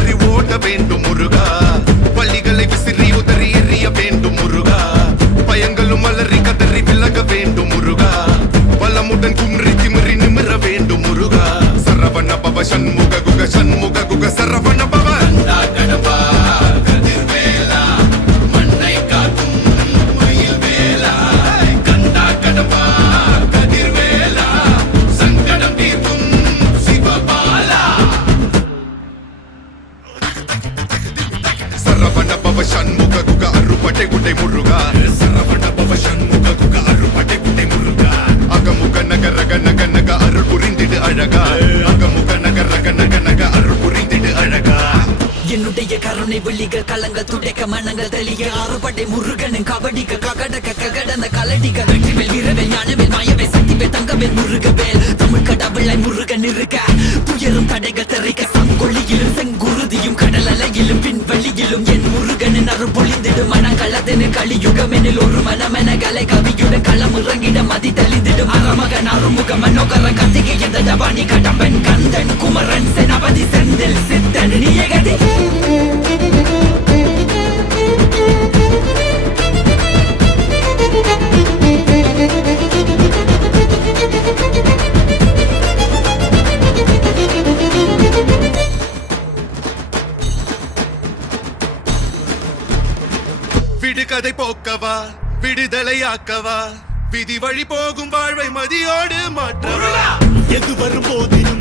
உதறி ஓட வேண்டும் முருகா. பள்ளிகளை விசிறி உதறி எறிய வேண்டும் முருகா. பயங்களும் அலறி கதறி விலக வேண்டும் முருகா. பலமுடன் கும்றி திமிரி நிமிர வேண்டும் முருகா. சரவண பவ சண்முக குக சண்முக குக சரவண பவ சண்முக குக அருப்பட்டை குட்டை முருகா. சரவண பவ சண்முக குக அருப்பட்டை குட்டை முருகா அகமுக நக ரக நக நக அருள் புரிந்திடு அழகா. அகமுக நக ரக நக நக அருள் புரிந்திடு அழகா. என்னுடைய கருணை விழிக கலங்க துடைக்க மனங்கள் தெளிய ஆறுபடை முருகனும் கபடிக்க ககடக்க ககடன கலடிக்க வெற்றிவேல் வீரவேல் ஞானவேல் மாயவேல் சக்திவேல் தங்கவேல் முருகவேல் தமிழ் கடவுளை முருகன் இருக்க துயரும் தடைகள் தெரிக்க முருகனின் அருள் பொழிந்திடும் மனங்களதனு கலியுகமெனில் ஒரு மனமென கலை கவியுடன் களம் இறங்கிட மதி தெளிந்திடும். அறமகன் அருமுகம் மனோகர கத்திகை எந்த டபானி கடம்பன் கந்தன் குமரன் விடுகதை போக்கவா? விடுதலையாக்கவா விதி வழி போகும் வாழ்வை மதியோடு மாற்றவா? எது வரும் போதிலும்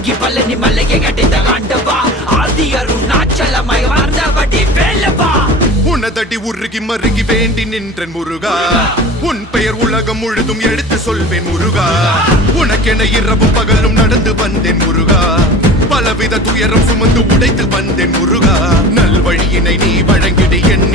தாங்கி பழனி மலையை கட்டித்த ஆண்டவா ஆதி அருணாச்சலமாய் வாழ்ந்தபடி வேலவா? உனதடி உருகி மருகி வேண்டி நின்றன் முருகா. உன் பெயர் உலகம் முழுதும் எடுத்து சொல்வேன் முருகா. உனக்கென இரவும் பகலும் நடந்து வந்தேன் முருகா. பலவித துயரம் சுமந்து உடைத்து வந்தேன் முருகா. நல்வழியினை நீ வழங்கிடு என்